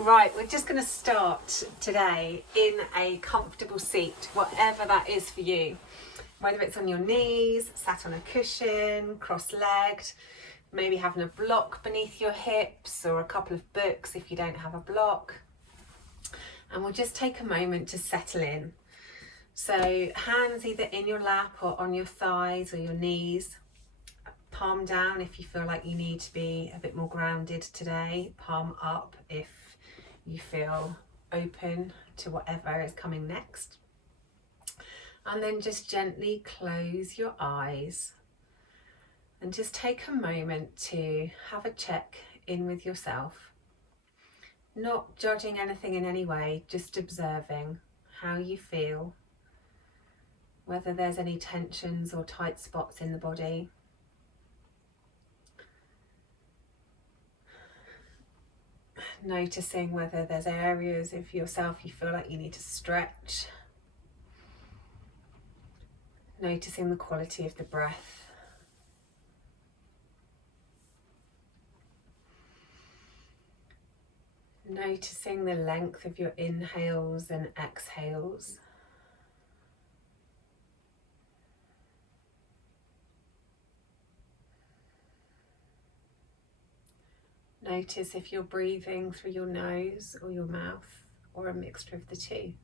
Right, we're just going to start today in a comfortable seat, whatever that is for you. Whether it's on your knees, sat on a cushion, cross-legged, maybe having a block beneath your hips or a couple of books if you don't have a block. And we'll just take a moment to settle in. So hands either in your lap or on your thighs or your knees. Palm down if you feel like you need to be a bit more grounded today. Palm up if you feel open to whatever is coming next. And then just gently close your eyes and just take a moment to have a check in with yourself. Not judging anything in any way, just observing how you feel, whether there's any tensions or tight spots in the body. Noticing whether there's areas of yourself you feel like you need to stretch. Noticing the quality of the breath. Noticing the length of your inhales and exhales. Notice if you're breathing through your nose or your mouth or a mixture of the two.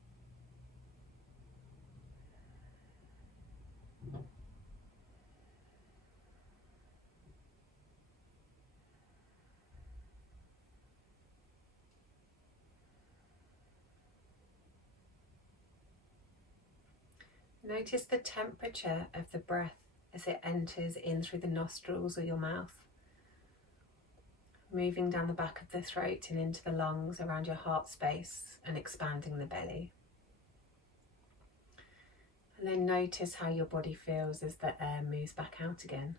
Notice the temperature of the breath as it enters in through the nostrils or your mouth, moving down the back of the throat and into the lungs around your heart space and expanding the belly. And then notice how your body feels as the air moves back out again.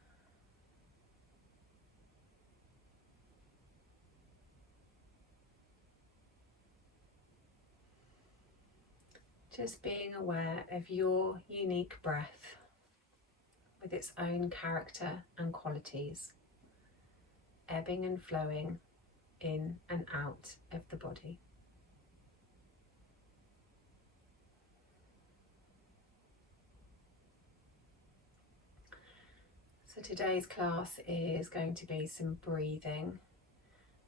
Just being aware of your unique breath with its own character and qualities, ebbing and flowing in and out of the body. So today's class is going to be some breathing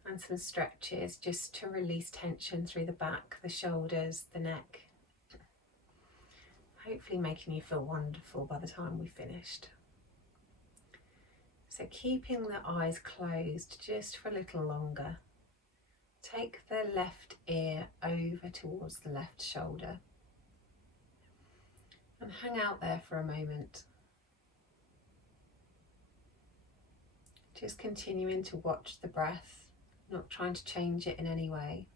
and some stretches just to release tension through the back, the shoulders, the neck. Hopefully making you feel wonderful by the time we've finished. So keeping the eyes closed just for a little longer. Take the left ear over towards the left shoulder and hang out there for a moment. Just continuing to watch the breath, not trying to change it in any way.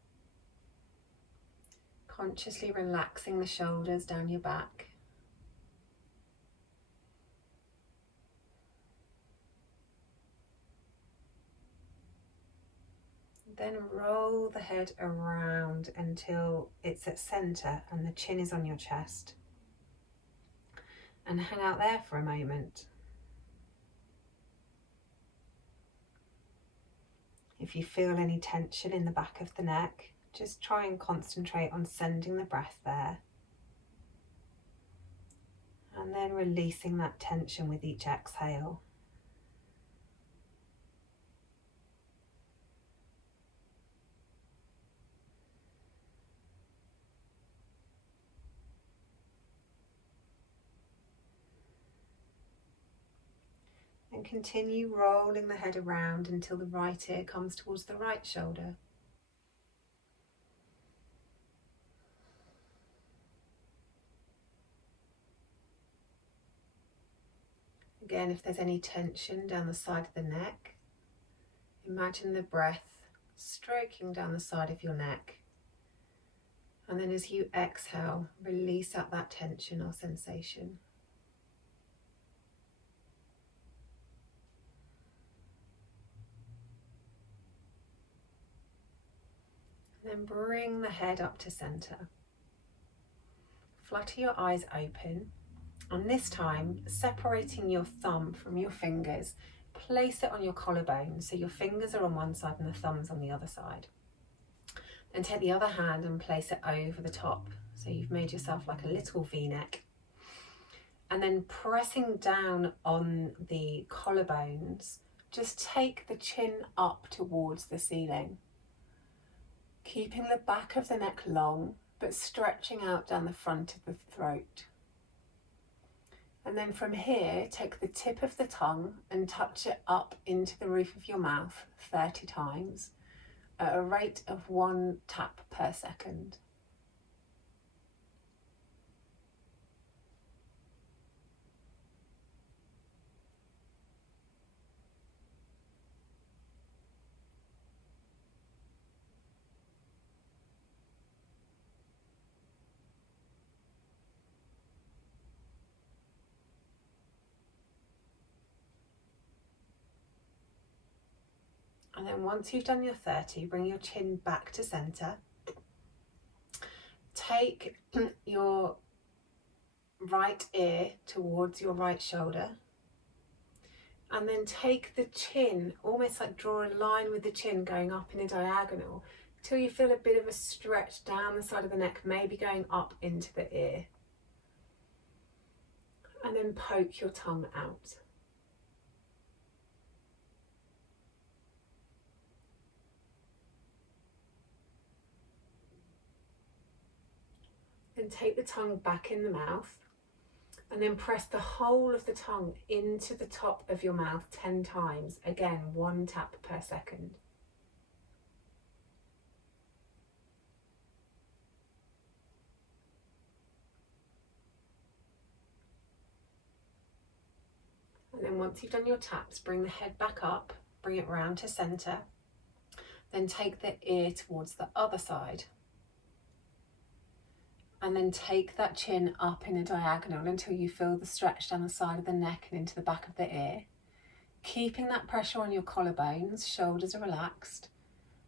Consciously relaxing the shoulders down your back. Then roll the head around until it's at center and the chin is on your chest. And hang out there for a moment. If you feel any tension in the back of the neck, just try and concentrate on sending the breath there. And then releasing that tension with each exhale. And continue rolling the head around until the right ear comes towards the right shoulder. Again, if there's any tension down the side of the neck, imagine the breath stroking down the side of your neck. And then as you exhale, release out that tension or sensation. Then bring the head up to center. Flutter your eyes open, and this time separating your thumb from your fingers, place it on your collarbone so your fingers are on one side and the thumb's on the other side. And take the other hand and place it over the top. So you've made yourself like a little V-neck. And then pressing down on the collarbones, just take the chin up towards the ceiling. Keeping the back of the neck long, but stretching out down the front of the throat. And then from here, take the tip of the tongue and touch it up into the roof of your mouth 30 times at a rate of 1 tap per second. And then once you've done your 30, bring your chin back to center. Take your right ear towards your right shoulder. And then take the chin, almost like draw a line with the chin going up in a diagonal till you feel a bit of a stretch down the side of the neck, maybe going up into the ear. And then poke your tongue out. Then take the tongue back in the mouth and then press the whole of the tongue into the top of your mouth 10 times. Again, 1 tap per second. And then once you've done your taps, bring the head back up, bring it round to center. Then take the ear towards the other side. And then take that chin up in a diagonal until you feel the stretch down the side of the neck and into the back of the ear. Keeping that pressure on your collarbones, shoulders are relaxed.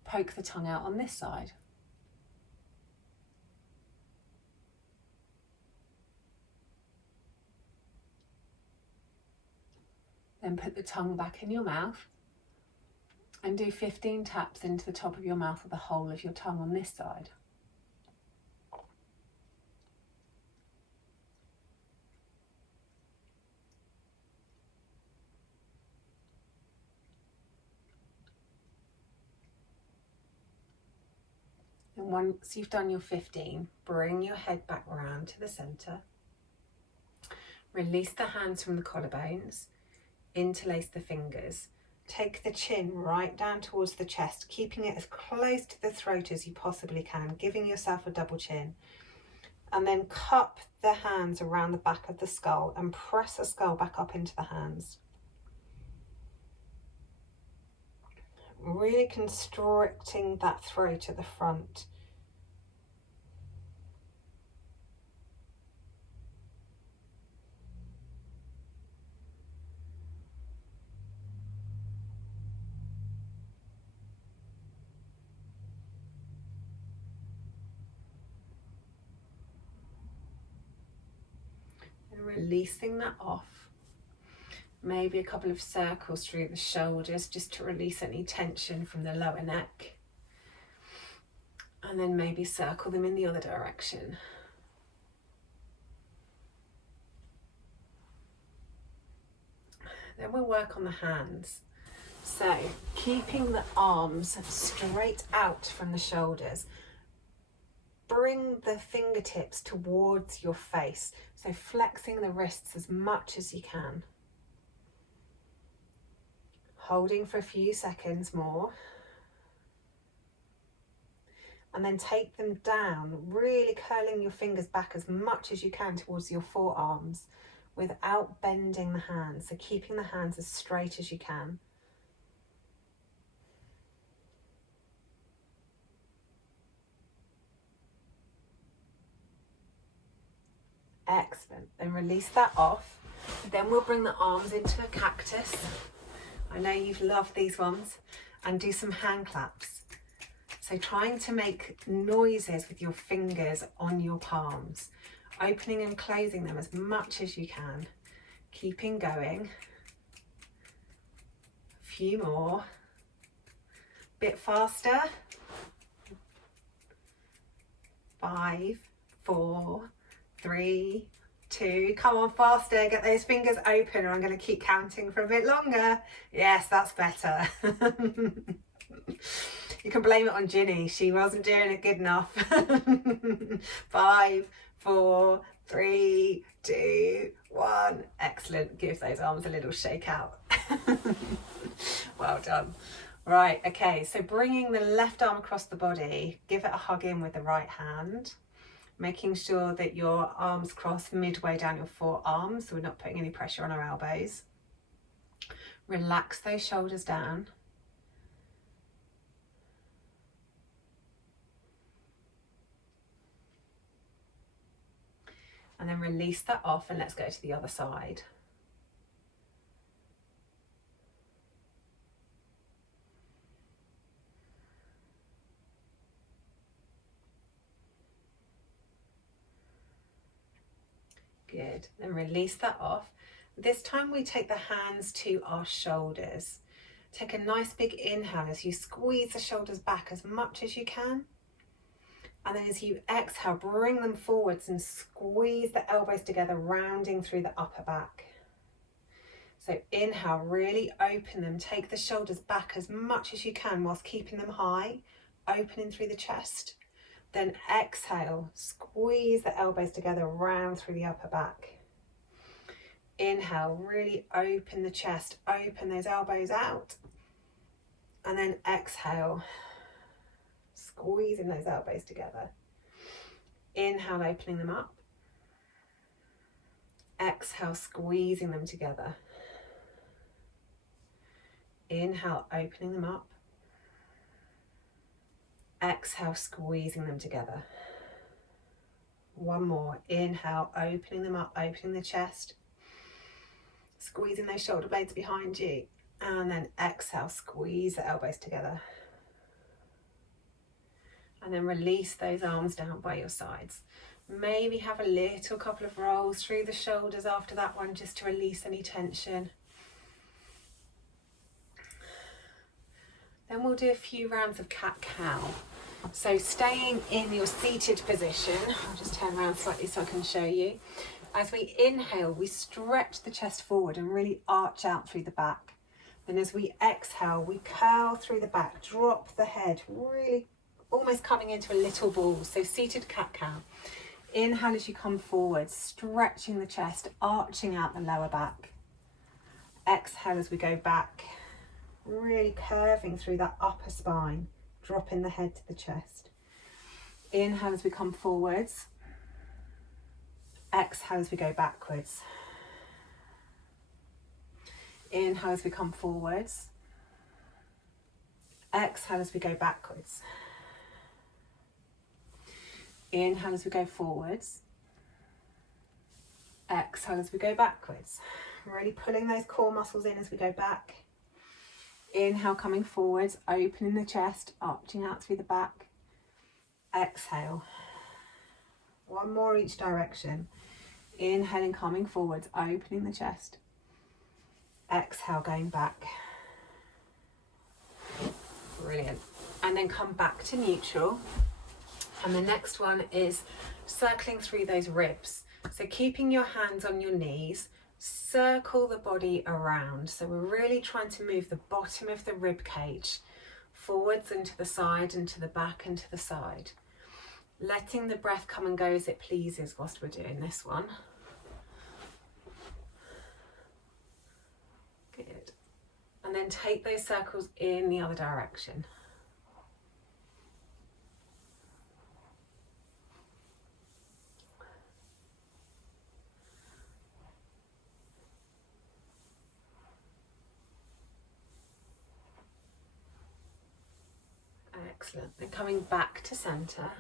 Poke the tongue out on this side. Then put the tongue back in your mouth and do 15 taps into the top of your mouth with the whole of your tongue on this side. And once you've done your 15, bring your head back round to the center. Release the hands from the collarbones, interlace the fingers. Take the chin right down towards the chest, keeping it as close to the throat as you possibly can, giving yourself a double chin. And then cup the hands around the back of the skull and press the skull back up into the hands. Really constricting that throat at the front. And releasing that off. Maybe a couple of circles through the shoulders just to release any tension from the lower neck. And then maybe circle them in the other direction. Then we'll work on the hands. So keeping the arms straight out from the shoulders. Bring the fingertips towards your face. So flexing the wrists as much as you can. Holding for a few seconds more. And then take them down, really curling your fingers back as much as you can towards your forearms without bending the hands. So keeping the hands as straight as you can. Excellent. Then release that off. Then we'll bring the arms into a cactus. I know you've loved these ones. And do some hand claps. So trying to make noises with your fingers on your palms. Opening and closing them as much as you can. Keeping going. A few more. Bit faster. 5, 4, 3, 2, come on, faster, get those fingers open, or I'm going to keep counting for a bit longer. Yes, that's better. You can blame it on Ginny, she wasn't doing it good enough. 5, 4, 3, 2, 1. Excellent. Give those arms a little shake out. Well done. Right, okay, so bringing the left arm across the body, give it a hug in with the right hand, making sure that your arms cross midway down your forearms, so we're not putting any pressure on our elbows. Relax those shoulders down. And then release that off, and let's go to the other side. Good, then release that off. This time we take the hands to our shoulders. Take a nice big inhale as you squeeze the shoulders back as much as you can. And then as you exhale, bring them forwards and squeeze the elbows together, rounding through the upper back. So inhale, really open them. Take the shoulders back as much as you can whilst keeping them high, opening through the chest. Then exhale, squeeze the elbows together, round through the upper back. Inhale, really open the chest, open those elbows out. And then exhale, squeezing those elbows together. Inhale, opening them up. Exhale, squeezing them together. Inhale, opening them up. Exhale, squeezing them together. One more. Inhale, opening them up, opening the chest. Squeezing those shoulder blades behind you. And then exhale, squeeze the elbows together. And then release those arms down by your sides. Maybe have a little couple of rolls through the shoulders after that one, just to release any tension. Then we'll do a few rounds of cat-cow. So staying in your seated position, I'll just turn around slightly so I can show you. As we inhale, we stretch the chest forward and really arch out through the back. Then as we exhale, we curl through the back, drop the head, really almost coming into a little ball. So seated cat-cow. Inhale as you come forward, stretching the chest, arching out the lower back. Exhale as we go back, really curving through that upper spine, dropping the head to the chest. Inhale as we come forwards. Exhale as we go backwards. Inhale as we come forwards. Exhale as we go backwards. Inhale as we go forwards. Exhale as we go backwards. Really pulling those core muscles in as we go back. Inhale, coming forwards, opening the chest, arching out through the back. Exhale. One more each direction. Inhaling, coming forwards, opening the chest. Exhale, going back. Brilliant. And then come back to neutral. And the next one is circling through those ribs. So keeping your hands on your knees, circle the body around. So we're really trying to move the bottom of the rib cage forwards and to the side and to the back and to the side. Letting the breath come and go as it pleases whilst we're doing this one. Good. And then take those circles in the other direction. Excellent. Then coming back to centre,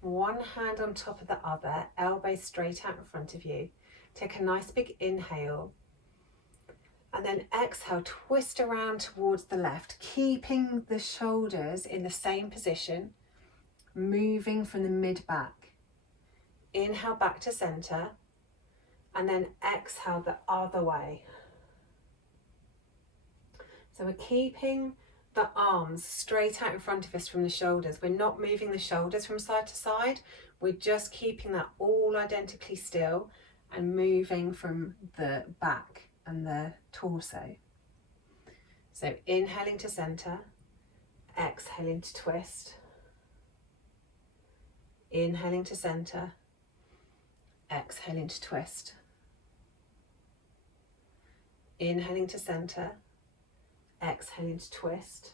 one hand on top of the other, elbows straight out in front of you. Take a nice big inhale. And then exhale, twist around towards the left, keeping the shoulders in the same position, moving from the mid-back. Inhale back to centre, and then exhale the other way. So we're keeping the arms straight out in front of us from the shoulders. We're not moving the shoulders from side to side. We're just keeping that all identically still and moving from the back and the torso. So inhaling to center, exhaling to twist. Inhaling to center, exhaling to twist. Inhaling to center, exhaling to twist.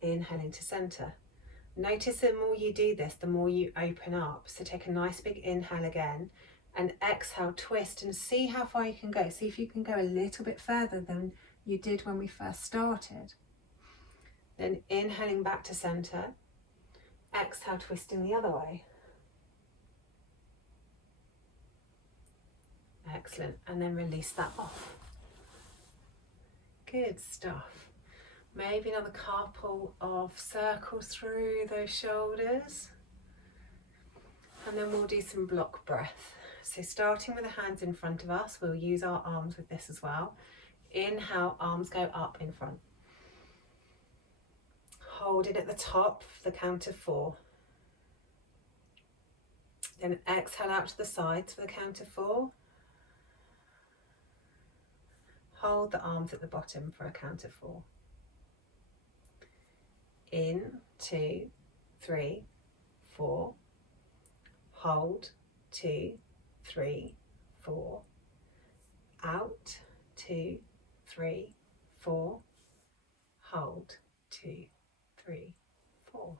Inhaling to center. Notice the more you do this, the more you open up. So take a nice big inhale again and exhale, twist, and see how far you can go. See if you can go a little bit further than you did when we first started. Then inhaling back to center, exhale, twisting the other way. Excellent, and then release that off. Good stuff. Maybe another couple of circles through those shoulders. And then we'll do some block breath. So starting with the hands in front of us, we'll use our arms with this as well. Inhale, arms go up in front. Hold it at the top for the count of 4. Then exhale out to the sides for the count of 4. Hold the arms at the bottom for a count of 4. In, 2, 3, 4. Hold, 2, 3, 4. Out, 2, 3, 4. Hold, 2, 3, 4.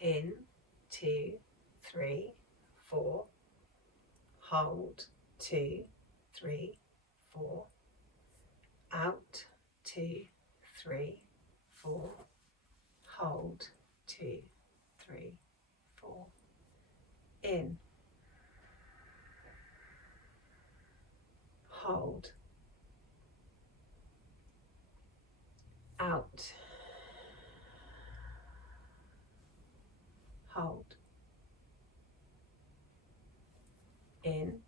In, 2, 3, 4. Hold, 2, 3, 4. Out, 2, 3, 4. Hold, 2, 3, 4. In. Hold. Out. Hold. In.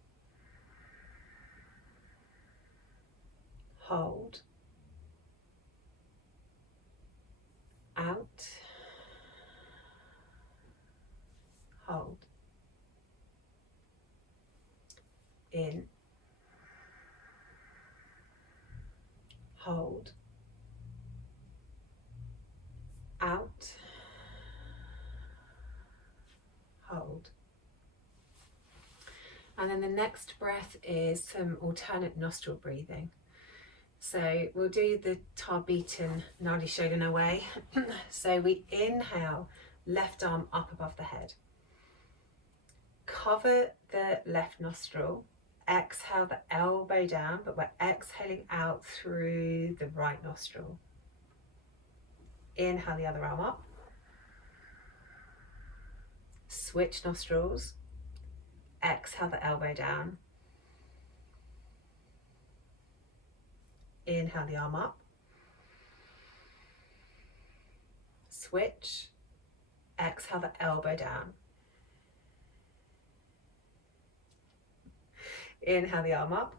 Hold. Out. Hold. In. Hold. Out. Hold. And then the next breath is some alternate nostril breathing. So we'll do the Tarbitan Nadi Shodhana way. So we inhale, left arm up above the head. Cover the left nostril. Exhale the elbow down, but we're exhaling out through the right nostril. Inhale the other arm up. Switch nostrils. Exhale the elbow down. Inhale the arm up. Switch. Exhale the elbow down. Inhale the arm up.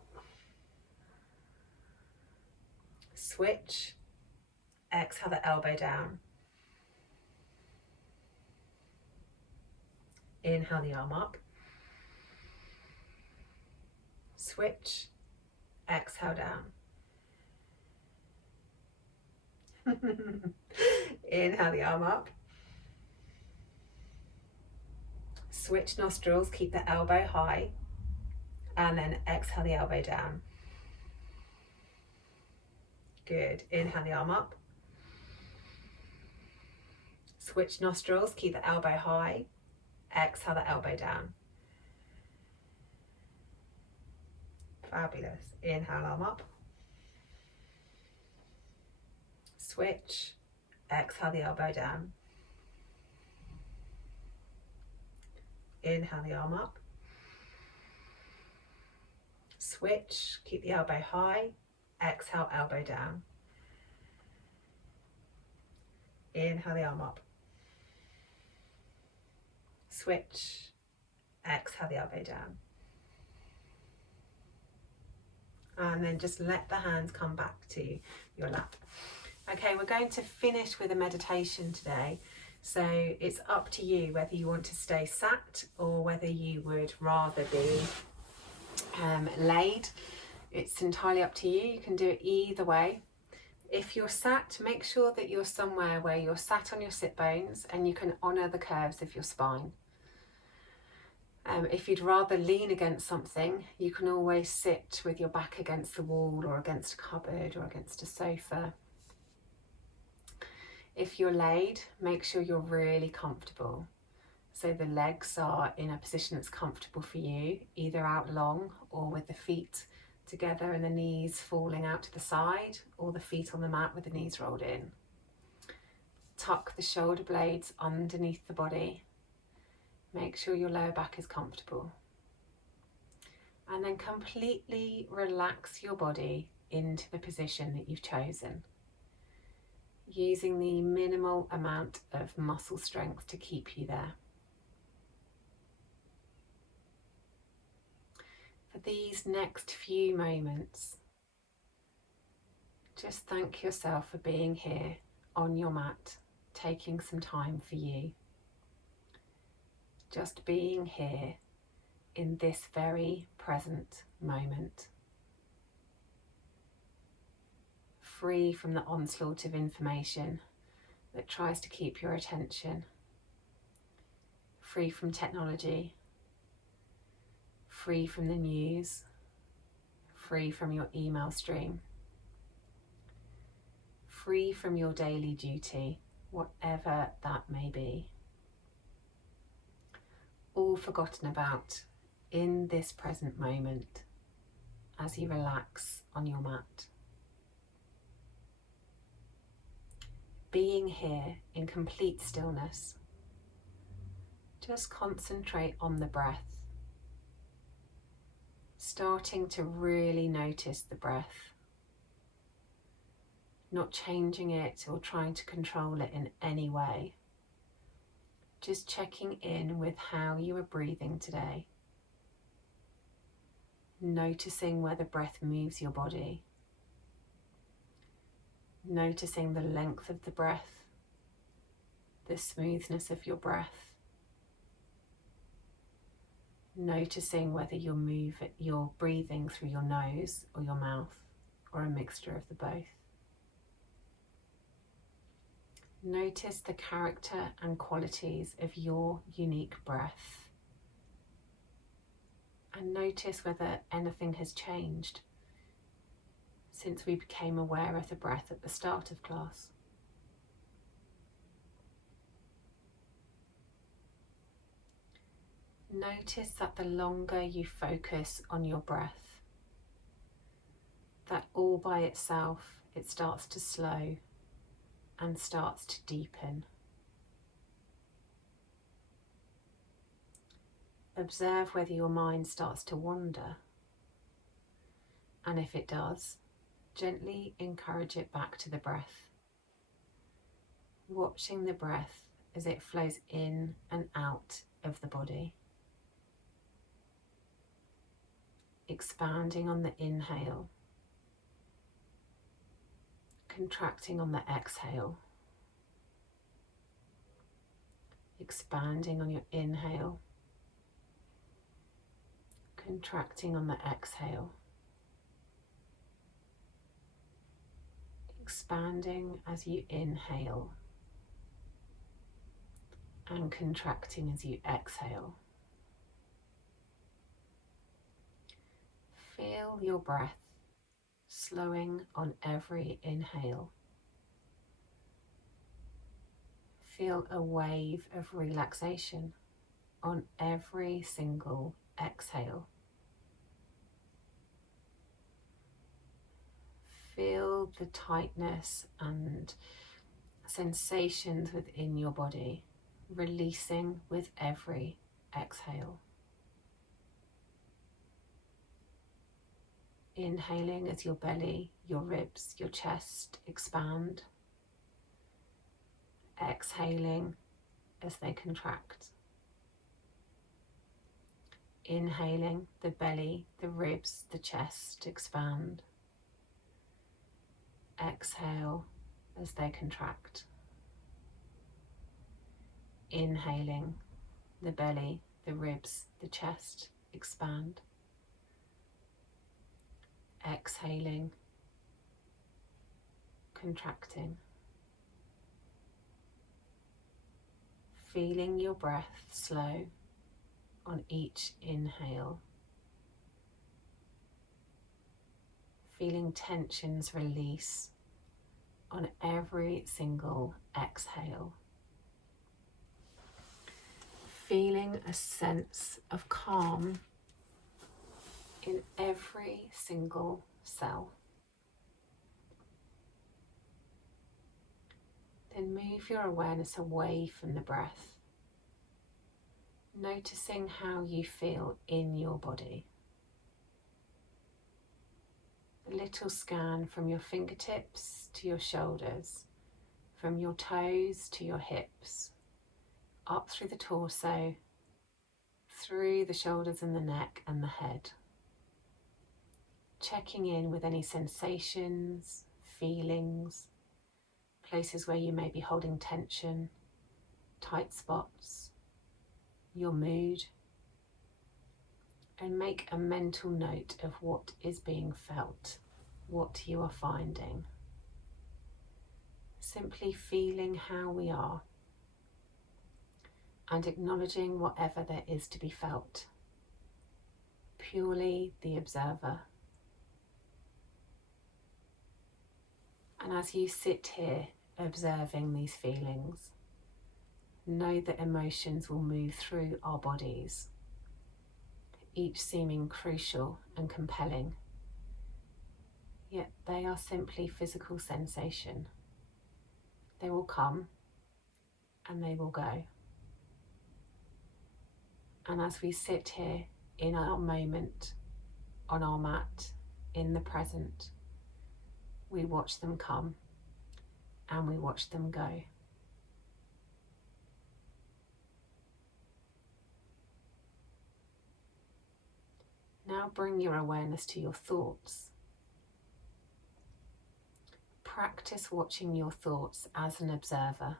Switch. Exhale the elbow down. Inhale the arm up. Switch. Exhale down. Inhale the arm up. Switch nostrils, keep the elbow high. And then exhale the elbow down. Good. Inhale the arm up. Switch nostrils, keep the elbow high. Exhale the elbow down. Fabulous. Inhale, arm up. Switch. Exhale the elbow down. Inhale the arm up. Switch. Keep the elbow high. Exhale, elbow down. Inhale the arm up. Switch. Exhale the elbow down. and then just let the hands come back to your lap. Okay, we're going to finish with a meditation today. So it's up to you whether you want to stay sat or whether you would rather be laid. It's entirely up to you. You can do it either way. If you're sat, make sure that you're somewhere where you're sat on your sit bones and you can honour the curves of your spine. If you'd rather lean against something, you can always sit with your back against the wall or against a cupboard or against a sofa. If you're laid, make sure you're really comfortable. So the legs are in a position that's comfortable for you, either out long or with the feet together and the knees falling out to the side, or the feet on the mat with the knees rolled in. Tuck the shoulder blades underneath the body. Make sure your lower back is comfortable. And then completely relax your body into the position that you've chosen, using the minimal amount of muscle strength to keep you there. For these next few moments, just thank yourself for being here on your mat, taking some time for you. Just being here in this very present moment. Free from the onslaught of information that tries to keep your attention. Free from technology. Free from the news. Free from your email stream. Free from your daily duty, whatever that may be. All forgotten about in this present moment as you relax on your mat. Being here in complete stillness, just concentrate on the breath, starting to really notice the breath, not changing it or trying to control it in any way. Just checking in with how you are breathing today. Noticing where the breath moves your body. Noticing the length of the breath, the smoothness of your breath. Noticing whether you're breathing through your nose or your mouth, or a mixture of the both. Notice the character and qualities of your unique breath. And notice whether anything has changed since we became aware of the breath at the start of class. Notice that the longer you focus on your breath, that all by itself it starts to slow and starts to deepen. Observe whether your mind starts to wander, and if it does, gently encourage it back to the breath, watching the breath as it flows in and out of the body, expanding on the inhale, contracting on the exhale, expanding on your inhale, contracting on the exhale, expanding as you inhale and contracting as you exhale. Feel your breath slowing on every inhale. Feel a wave of relaxation on every single exhale. Feel the tightness and sensations within your body releasing with every exhale. Inhaling as your belly, your ribs, your chest expand. Exhaling as they contract. Inhaling, the belly, the ribs, the chest expand. Exhale as they contract. Inhaling, the belly, the ribs, the chest expand. Exhaling, contracting. Feeling your breath slow on each inhale. Feeling tensions release on every single exhale. Feeling a sense of calm in every single cell. Then move your awareness away from the breath, noticing how you feel in your body. A little scan from your fingertips to your shoulders, from your toes to your hips, up through the torso, through the shoulders and the neck and the head. Checking in with any sensations, feelings, places where you may be holding tension, tight spots, your mood, and make a mental note of what is being felt, what you are finding. Simply feeling how we are and acknowledging whatever there is to be felt. Purely the observer. And as you sit here observing these feelings, know that emotions will move through our bodies, each seeming crucial and compelling, yet they are simply physical sensation. They will come and they will go. And as we sit here in our moment, on our mat, in the present, we watch them come and we watch them go. Now bring your awareness to your thoughts. Practice watching your thoughts as an observer,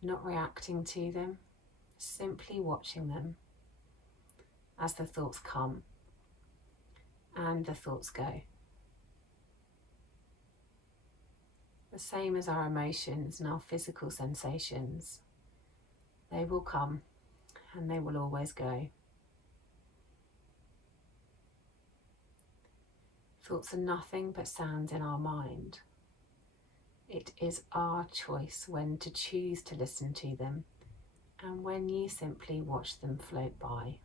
not reacting to them, simply watching them as the thoughts come and the thoughts go. The same as our emotions and our physical sensations. They will come and they will always go. Thoughts are nothing but sounds in our mind. It is our choice when to choose to listen to them and when you simply watch them float by.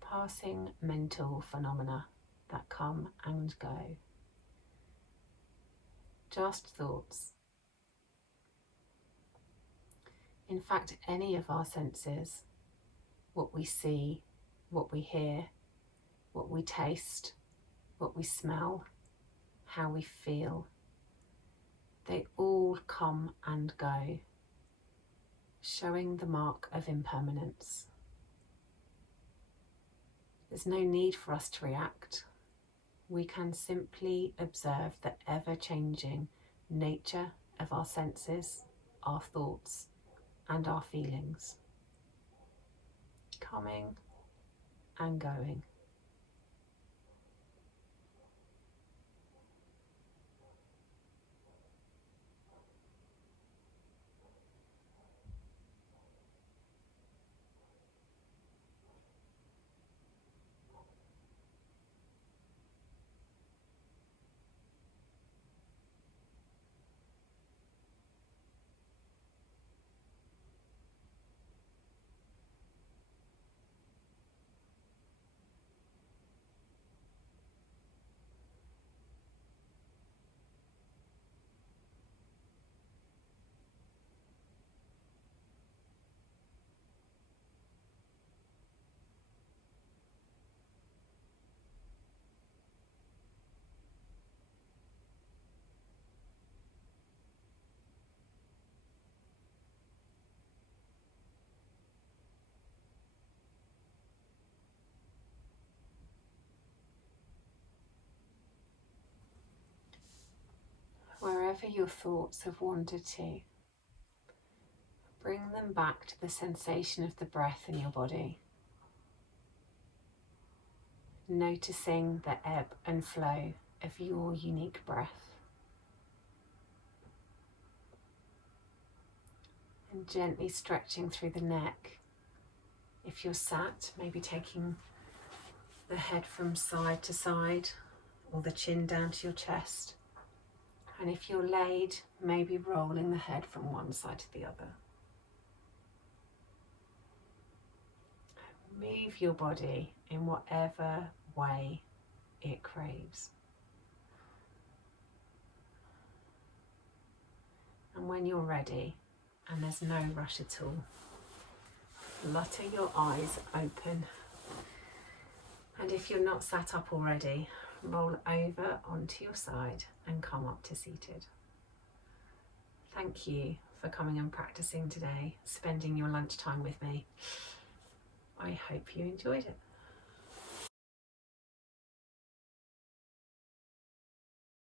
Passing mental phenomena that come and go. Just thoughts. In fact, any of our senses, what we see, what we hear, what we taste, what we smell, how we feel, they all come and go, showing the mark of impermanence. There's no need for us to react. We can simply observe the ever-changing nature of our senses, our thoughts, and our feelings, coming and going. wherever your thoughts have wandered to, bring them back to the sensation of the breath in your body. Noticing the ebb and flow of your unique breath. And gently stretching through the neck. If you're sat, maybe taking the head from side to side or the chin down to your chest. And if you're laid, maybe rolling the head from one side to the other. Move your body in whatever way it craves. And when you're ready, and there's no rush at all, flutter your eyes open. And if you're not sat up already, roll over onto your side and come up to seated. Thank you for coming and practicing today, spending your lunchtime with me. I hope you enjoyed it.